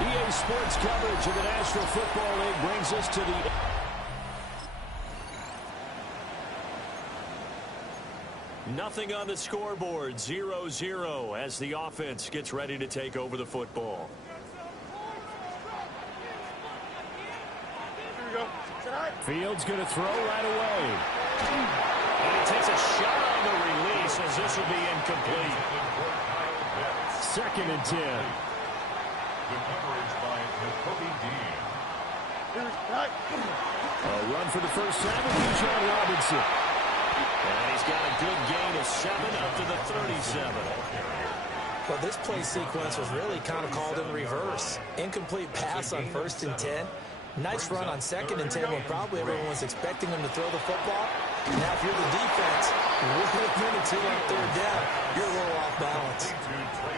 EA Sports coverage of the National Football League brings us to the... Nothing on the scoreboard, 0-0 as the offense gets ready to take over the football. Here we go. Fields going to throw right away. And he takes a shot on the release as this will be incomplete. 2nd and 10. The coverage by Kobe Dean. A run for the first time with Bijan Robinson. And he's got a good gain of 7 up to the 37. Well, this play sequence was really kind of called in reverse. Incomplete pass on 1st and 10. Nice run on 2nd and 10 when probably everyone was expecting him to throw the football. Now, if you're the defense, with a minute to on 3rd down, you're a little off balance.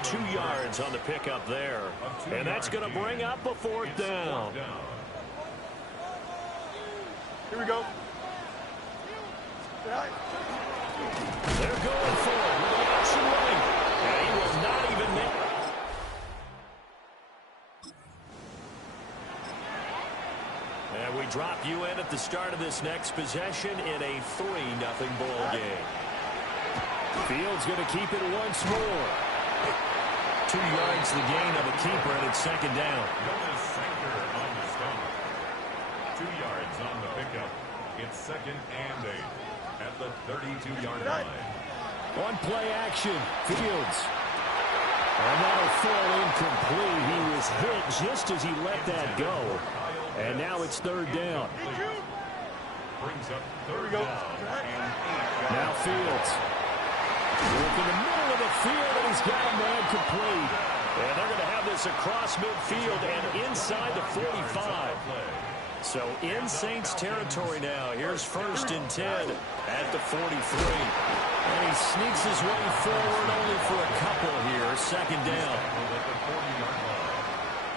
2 yards on the pickup there. And that's going to bring up a 4th down. Here we go. They're going for it with the option running. And he will not even make it. And we drop you in at the start of this next possession in a 3-0 ball game. Fields going to keep it once more. 2 yards the gain of a keeper, and it's 2nd down. Center on the stop. 2 yards on the pickup. It's 2nd and 8 at the 32-yard line. On play action, Fields. And that'll fall incomplete. He was hit just as he let that go. And now it's 3rd down. Brings up 3rd down and 8. Now Fields. Look in the middle of the field, and he's got a man complete. And they're going to have this across midfield and inside the 45. So in Saints territory now. Here's 1st and 10 at the 43. And he sneaks his way forward only for a couple here. 2nd down.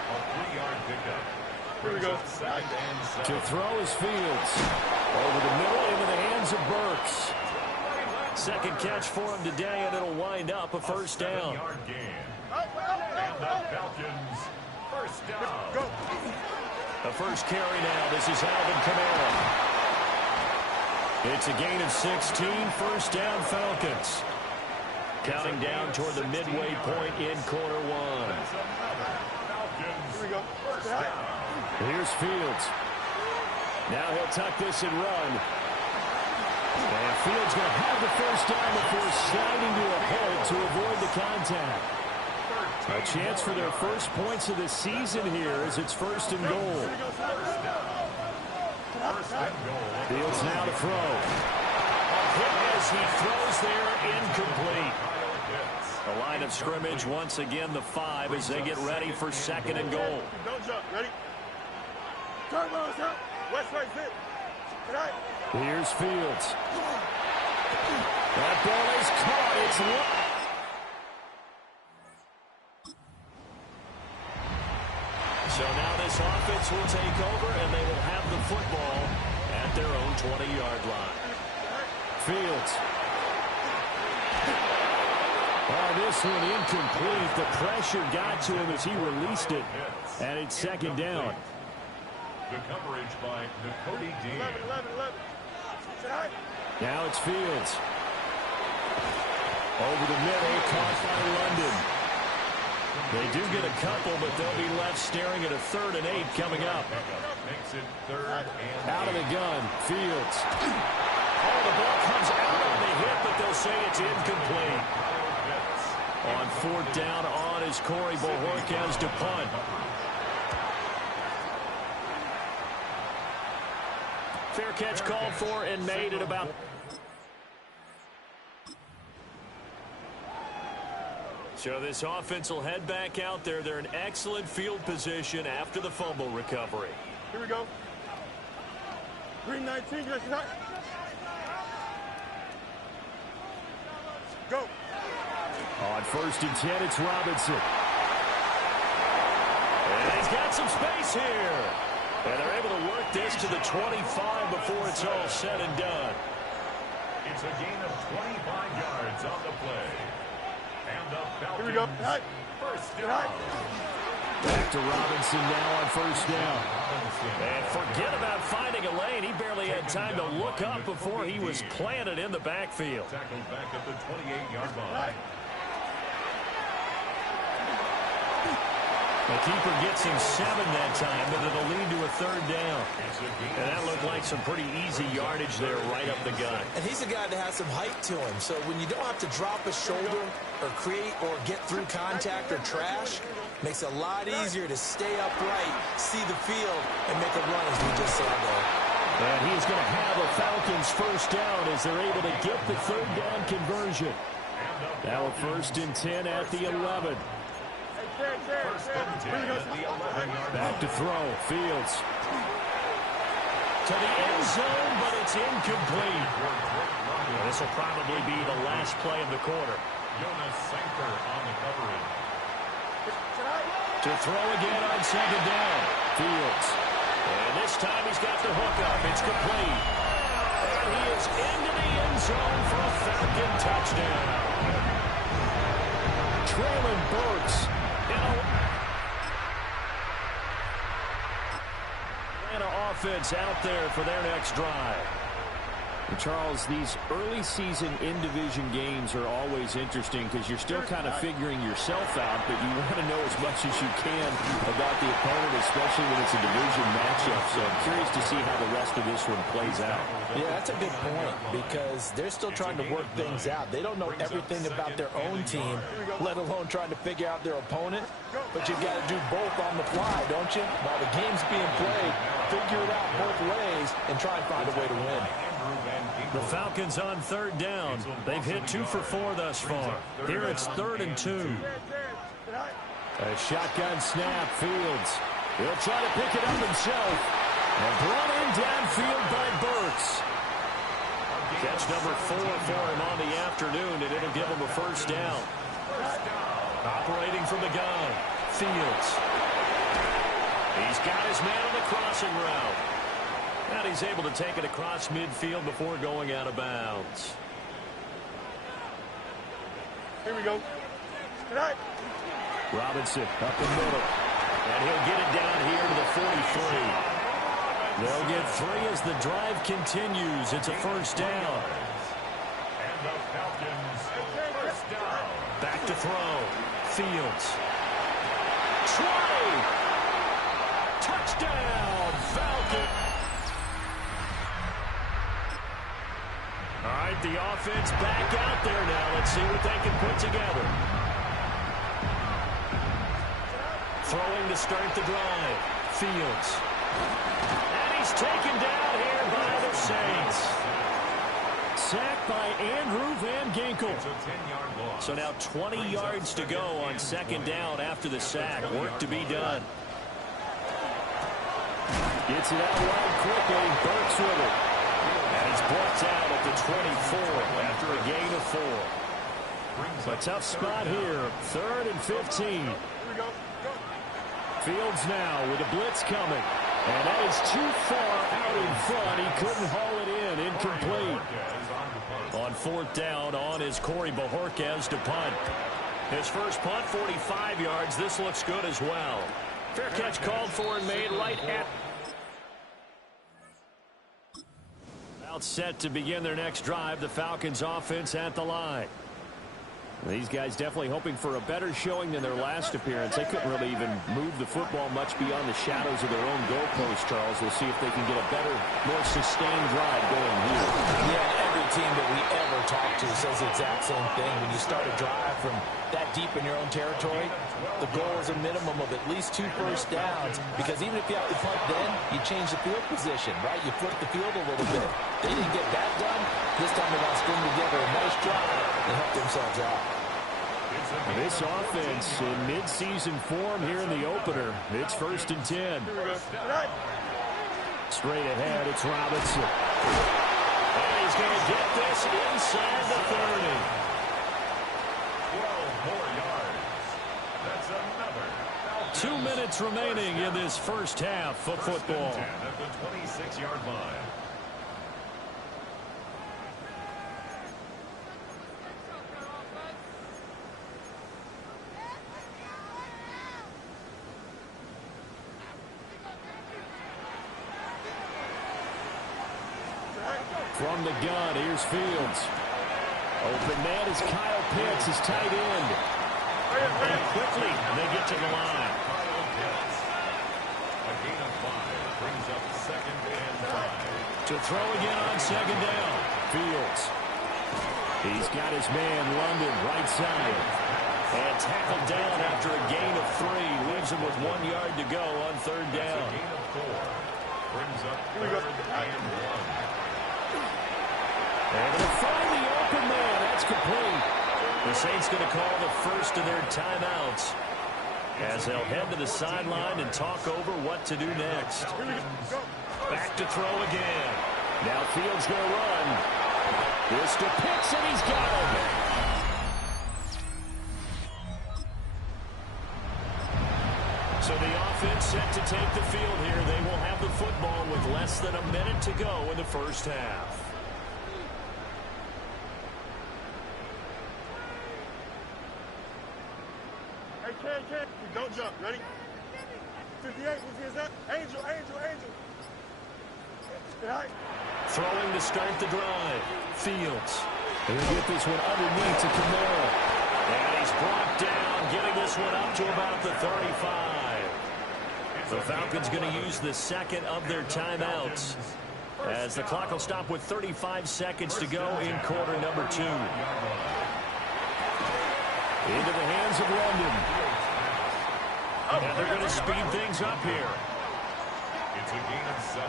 A 3-yard pickup. Here we go. To throw is Fields. Over the middle into the hands of Burks. 2nd catch for him today, and it'll wind up a 1st down. 7-yard gain. And the Falcons, 1st down. Go. The first carry now. This is Alvin Kamara. It's a gain of 16. 1st down, Falcons. Counting down toward the midway point in quarter 1. Here we go. Here's Fields. Now he'll tuck this and run. And Fields going to have the 1st down before sliding to a halt to avoid the contact. A chance for their first points of the season here as it's 1st and goal. Fields now to throw. A hit as he throws there, incomplete. The line of scrimmage once again the 5 as they get ready for 2nd and goal. Don't jump. Ready? Turn balls out. West side fit. Here's Fields. That ball is caught. It's low. So now this offense will take over, and they will have the football at their own 20-yard line. Fields. Oh, this one incomplete. The pressure got to him as he released it, and it's 2nd down. The coverage by Kobe Dean. 11. Now it's Fields. Over the middle, caught by London. They do get a couple, but they'll be left staring at a 3rd and 8 coming up. Makes it 3rd and Out of the gun, Fields. Oh, the ball comes out on the hit, but they'll say it's incomplete. On 4th down, on is Corey Bojorquez to punt. Fair catch called for and made at about... So this offense will head back out there. They're in excellent field position after the fumble recovery. Here we go. Green 19, that's not. Go. On 1st and 10, it's Robinson. And he's got some space here. And they're able to work this to the 25 before it's all said and done. It's a gain of 25 yards on the play. And the Falcons, Here we go. first down. Back to Robinson now on first down. And forget about finding a lane. He barely had time to look up before he was planted in the backfield. Tackled back at the 28-yard line. The keeper gets him 7 that time, but it'll lead to a third down. And that looked like some pretty easy yardage there right up the gut. And he's a guy that has some height to him, so when you don't have to drop a shoulder or create or get through contact or trash, makes it a lot easier to stay upright, see the field, and make a run, as we just saw there. And he's going to have a Falcons first down as they're able to get the third down conversion. Now a 1st and 10 at the 11. Back to throw. Fields. To the end zone, but it's incomplete. This will probably be the last play of the quarter. To throw again on 2nd down. Fields. And this time he's got the hook up. It's complete. And he is into the end zone for a Falcon touchdown. Traylon Burks. Atlanta offense out there for their next drive. And Charles, these early season in-division games are always interesting because you're still kind of figuring yourself out, but you want to know as much as you can about the opponent, especially when it's a division matchup. So I'm curious to see how the rest of this one plays out. Yeah, that's a good point because they're still trying to work things out. They don't know everything about their own team, let alone trying to figure out their opponent. But you've got to do both on the fly, don't you? While the game's being played, figure it out both ways and try and find a way to win. The Falcons on 3rd down. They've hit 2 for 4 thus far. Here it's 3rd and 2. A shotgun snap. Fields. He'll try to pick it up himself. And brought in downfield by Burks. Catch number 4 for him on the afternoon, and it'll give him a first down. Operating from the gun. Fields. He's got his man on the crossing route. And he's able to take it across midfield before going out of bounds. Here we go. Robinson up the middle. And he'll get it down here to the 43. They'll get 3 as the drive continues. It's a first down. And the Falcons first down. Back to throw. Fields. Try. Touchdown, Falcons. All right, the offense back out there now. Let's see what they can put together. Throwing to start the drive. Fields. And he's taken down here by the Saints. Sacked by Andrew Van Ginkel. So now 20 yards to go on 2nd down after the sack. Work to be done. Gets it out wide quickly. Burks with it. And he's brought down at the 24 after a gain of 4. A tough spot here. 3rd and 15. Fields now with a blitz coming. And that is too far out in front. He couldn't haul it in. Incomplete. On 4th down on is Corey Bojorquez to punt. His first punt, 45 yards. This looks good as well. Fair catch called for and made right at... Set to begin their next drive. The Falcons offense at the line. These guys definitely hoping for a better showing than their last appearance. They couldn't really even move the football much beyond the shadows of their own goalpost, Charles. We'll see if they can get a better, more sustained drive going here. Yeah, every team that we ever talk to says the exact same thing. When you start a drive from that deep in your own territory, the goal is a minimum of at least 2 first downs, because even if you have to punt then, you change the field position, right? You flip the field a little bit. They didn't get that done. This time they want to string together a nice drive and help themselves out. This offense in mid-season form here in the opener. It's 1st and 10. Straight ahead, it's Robinson. And he's going to get this inside the 30. 12 more yards. That's another. 2 minutes remaining in this first half of football. At the 26-yard line. From the gun, here's Fields. Open man is Kyle Pitts, his tight end. And quickly, they get to the line. A gain of 5 brings up 2nd and 5. To throw again on 2nd down. Fields. He's got his man, London, right side. And tackled down after a gain of 3. Leaves him with 1 yard to go on 3rd down. A gain of 4 brings up 3rd and 1. And they'll find the open man. That's complete. The Saints going to call the first of their timeouts as they'll head to the sideline and talk over what to do next. Back to throw again. Now Fields going to run. This to Pitts, and he's got him. So the offense set to take the field here. They will have the football with less than a minute to go in the first half. Hey, don't jump. Ready? 58. Who's that? Angel. Right. Throwing to start the drive. Fields. He'll get this one underneath to Kamara. And he's brought down, getting this one up to about the 35. The Falcons going to use the second of their timeouts as the clock will stop with 35 seconds to go in quarter number 2. Into the hands of London. And they're going to speed things up here. It's a gain of 7.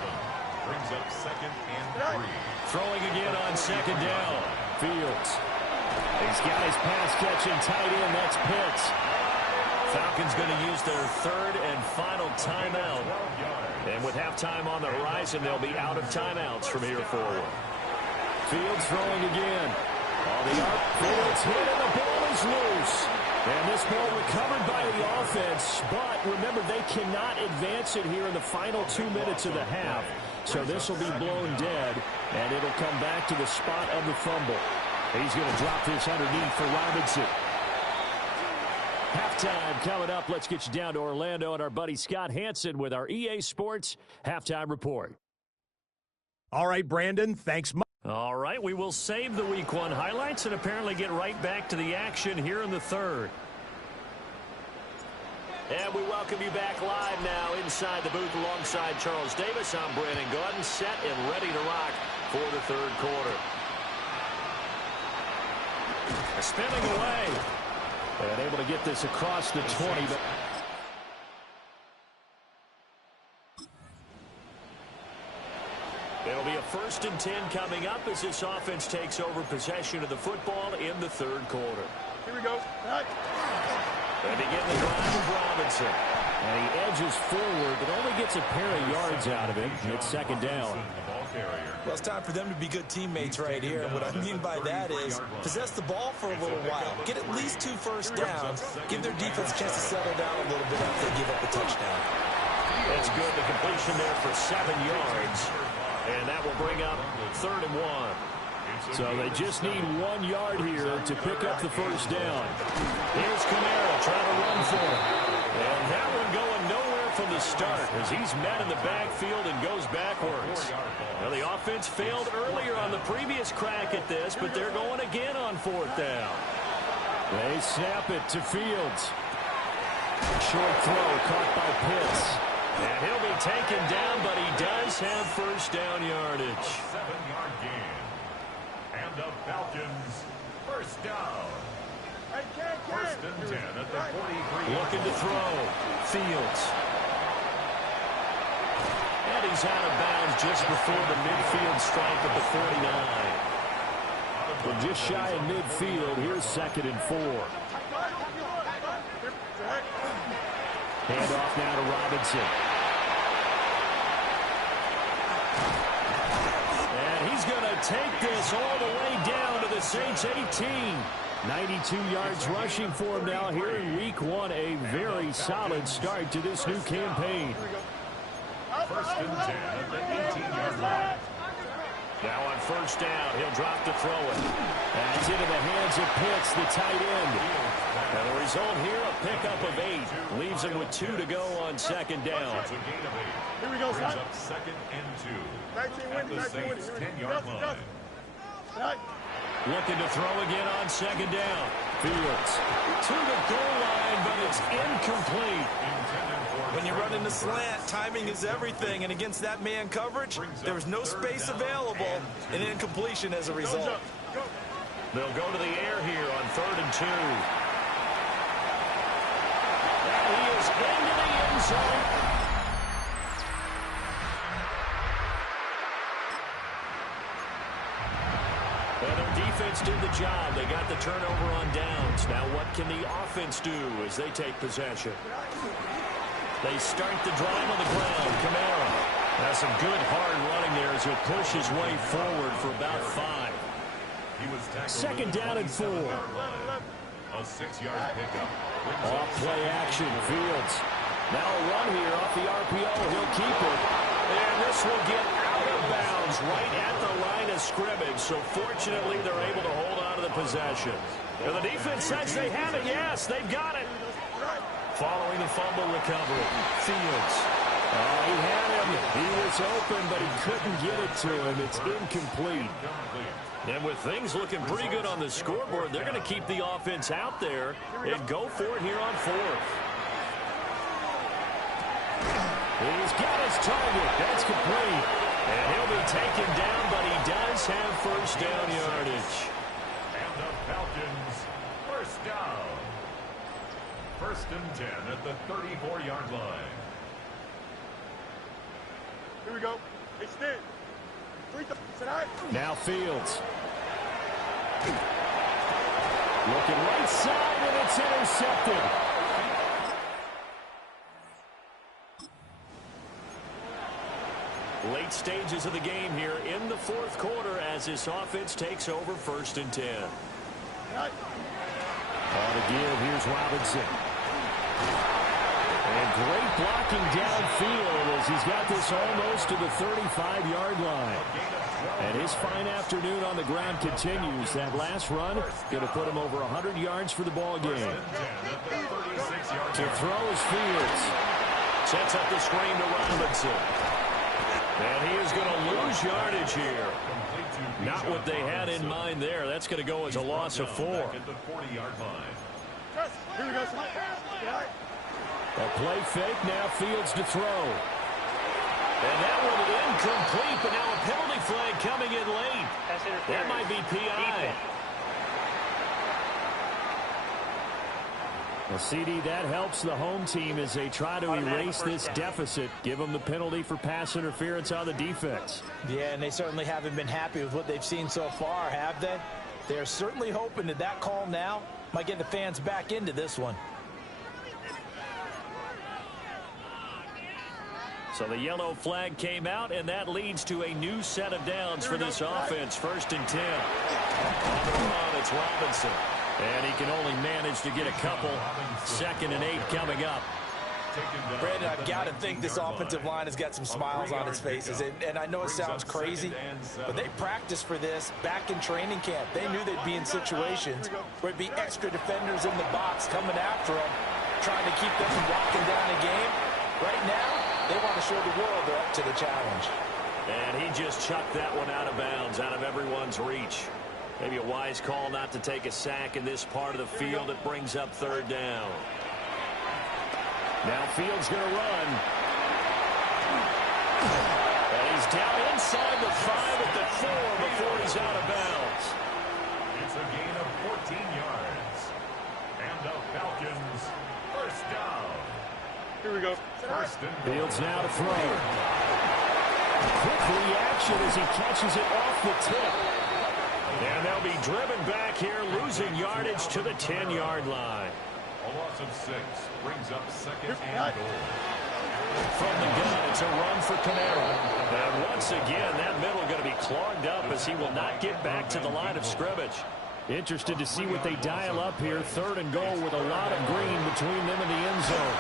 Brings up 2nd and 3. Throwing again on 2nd down. Fields. He's got his pass-catching tight end. That's Pitts. Falcons going to use their 3rd and final timeout. And with halftime on the horizon, they'll be out of timeouts from here forward. Fields throwing again. On the arc, Fields hit, and the ball is loose. And this ball recovered by the offense, but remember, they cannot advance it here in the final 2 minutes of the half. So this will be blown dead, and it'll come back to the spot of the fumble. He's going to drop this underneath for Robinson. Halftime coming up. Let's get you down to Orlando and our buddy Scott Hansen with our EA Sports Halftime Report. All right, Brandon, thanks much. All right, we will save the Week 1 highlights and apparently get right back to the action here in the 3rd. And we welcome you back live now inside the booth alongside Charles Davis. I'm Brandon Gordon, set and ready to rock for the 3rd quarter. Spinning away. And able to get this across the 20. It'll be a 1st and 10 coming up as this offense takes over possession of the football in the 3rd quarter. Here we go. Right. They begin the drive with Robinson. And he edges forward, but only gets a pair of yards out of it. It's 2nd down. Well, it's time for them to be good teammates right here. And what I mean by that is possess the ball for a little while. Get at least 2 first downs. Give their defense a chance to settle down a little bit after they give up a touchdown. That's good. The completion there for 7 yards. And that will bring up 3rd and 1. So they just need 1 yard here to pick up the first down. Here's Kamara trying to run for it. And that one going nowhere from the start as he's met in the backfield and goes backwards. Now the offense failed earlier on the previous crack at this, but they're going again on 4th down. They snap it to Fields. Short throw caught by Pitts. And he'll be taken down, but he does have first down yardage. 7-yard gain. And the Falcons first down. 1st and 10 at the 43. Looking to throw. Fields. And he's out of bounds just before the midfield stripe at the 49. From just shy of midfield, here's 2nd and 4. Hand off now to Robinson. And he's going to take this all the way down to the Saints 18. 92 yards rushing for him now here in Week 1. A very solid start to this new campaign. 1st and 10 at the 18-yard line. Now on first down, he'll drop to throw it. And it's into the hands of Pitts, the tight end. And the result here, a pickup of 8. Leaves him with 2 to go on second down. Here we go, brings up second and 2. At the Saints' 10-yard line. Looking to throw again on second down. Fields to the goal line, but it's incomplete. When you run in the slant, timing is everything, and against that man coverage, there was no space available, and incompletion as a result. They'll go to the air here on 3rd and 2. And he is into the end zone. Well, their defense did the job. They got the turnover on downs. Now what can the offense do as they take possession? They start the drive on the ground. Kamara has some good hard running there as he'll push his way forward for about 5. Second down and 4. A 6-yard pickup. Off play action. Fields. Now a run here off the RPO. He'll keep it. And this will get out of bounds right at the line of scrimmage. So fortunately, they're able to hold on to the possession. And the defense says they have it. Yes, they've got it. Following the fumble recovery. Fields. He had him. He was open, but he couldn't get it to him. It's incomplete. And with things looking pretty good on the scoreboard, they're going to keep the offense out there and go for it here on 4th. He's got his target. That's complete. And he'll be taken down, but he does have first down yardage. And the Falcons, first down. 1st and 10 at the 34-yard line. Here we go. Extend. Now Fields. Looking right side, and it's intercepted. Late stages of the game here in the 4th quarter as this offense takes over 1st and 10. On to give, here's Robinson. And great blocking downfield as he's got this almost to the 35-yard line. And his fine afternoon on the ground continues. That last run going to put him over 100 yards for the ball game. To throw is Fields. Sets up the screen to Robinson. And he is going to lose yardage here. Not what they had in mind there. That's going to go as a loss of 4. At the 40-yard line. Here we go. A play fake, now Fields to throw. And that one incomplete, but now a penalty flag coming in late. That might be PI. Well, CD, that helps the home team as they try to erase this deficit. Give them the penalty for pass interference on the defense. Yeah, and they certainly haven't been happy with what they've seen so far, have they? They're certainly hoping that that call now might get the fans back into this one. So the yellow flag came out, and that leads to a new set of downs for this offense. 1st and 10. It's Robinson. And he can only manage to get a couple. 2nd and 8 coming up. Brandon, I've got to think this offensive line has got some smiles on its faces. And I know it sounds crazy, but they practiced for this back in training camp. They knew they'd be in situations where it'd be extra defenders in the box coming after them, trying to keep them from locking down a game. Right now, they want to show the world they're up to the challenge. And he just chucked that one out of bounds, out of everyone's reach. Maybe a wise call not to take a sack in this part of the field. It brings up 3rd down. Now Fields going to run. And he's down inside the 5 at the 4 before he's out of bounds. It's a gain of 14 yards. And the Falcons, first down. Here we go. Fields now to throw. Quick reaction as he catches it off the tip. And they'll be driven back here, losing yardage to the 10-yard line. A loss of 6 brings up 2nd and goal. From the gun, it's a run for Kamara. And once again, that middle going to be clogged up as he will not get back to the line of scrimmage. Interested to see what they dial up here. 3rd and goal with a lot of green between them and the end zone.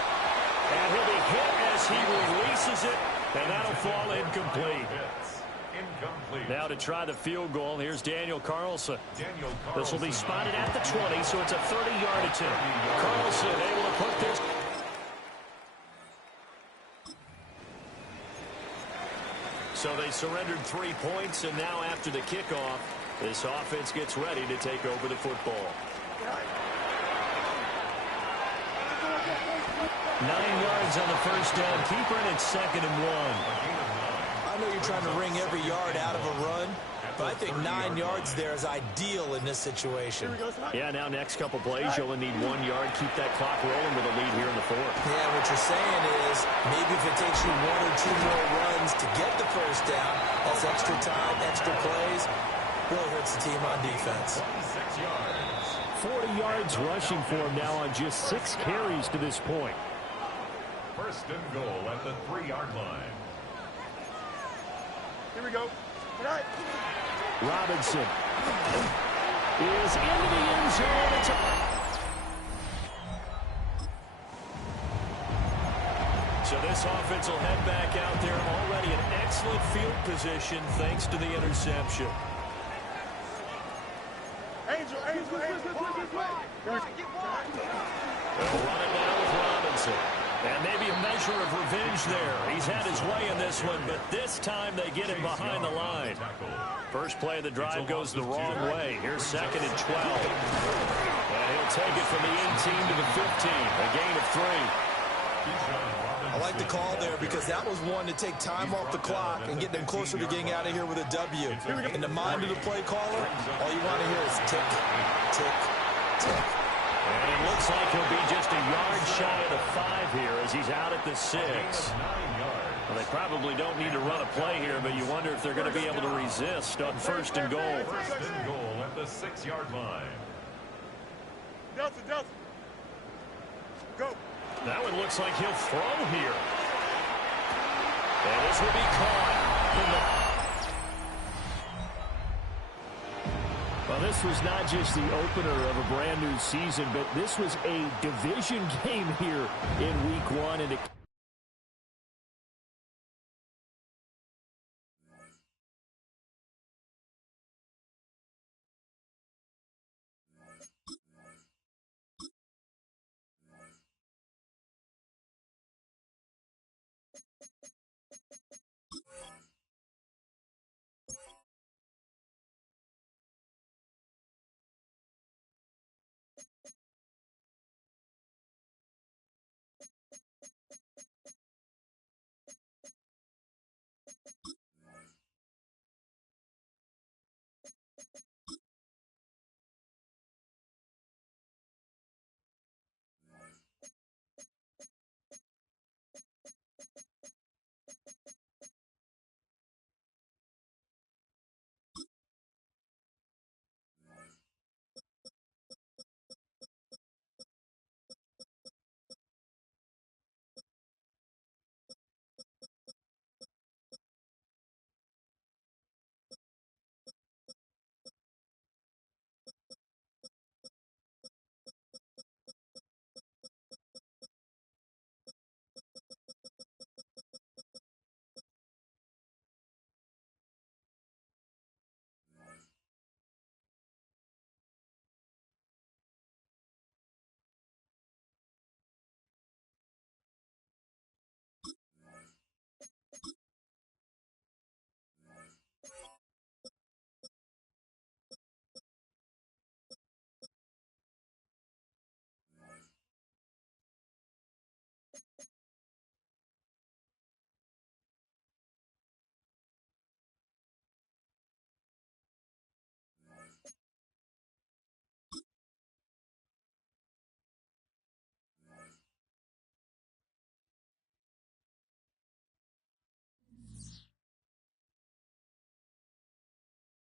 And he'll be hit as he releases it, and that'll fall incomplete. Incomplete. incomplete. Now to try the field goal, here's Daniel Carlson. Daniel This will be Carlson spotted at the 20, so it's a 30-yard attempt. Carlson able to put this. So they surrendered 3 points, and now after the kickoff, this offense gets ready to take over the football. 9 yards on the first down. Keeper, and it's 2nd and 1. I know you're trying to wring every yard out of a run, but I think 9 yards there is ideal in this situation. Yeah, now next couple plays, you'll only need 1 yard. Keep that clock rolling with a lead here in the 4th. Yeah, what you're saying is maybe if it takes you 1 or 2 more runs to get the first down, that's extra time, extra plays, really hurts the team on defense. 26 yards. 40 yards rushing for him now on just 6 carries to this point. First and goal at the 3-yard line. Here we go. Tonight. Robinson is into the end zone. It's So this offense will head back out there, already in excellent field position thanks to the interception. Angel. They'll run it down with Robinson. And maybe a measure of revenge there. He's had his way in this one, but this time they get him behind the line. First play of the drive goes the wrong way. Here's 2nd and 12. And he'll take it from the 18 to the 15. A gain of 3. I like the call there because that was one to take time off the clock and get them closer to getting out of here with a W. In the mind of the play caller, all you want to hear is tick, tick, tick. And it looks like he'll be just a yard shy of the 5 here as he's out at the 6. Well, they probably don't need to run a play here, but you wonder if they're going to be able to resist on 1st and goal. First and goal at the 6-yard line. Delta. Go. That one looks like he'll throw here. And this will be caught. Well, this was not just the opener of a brand new season, but this was a division game here in week 1. And it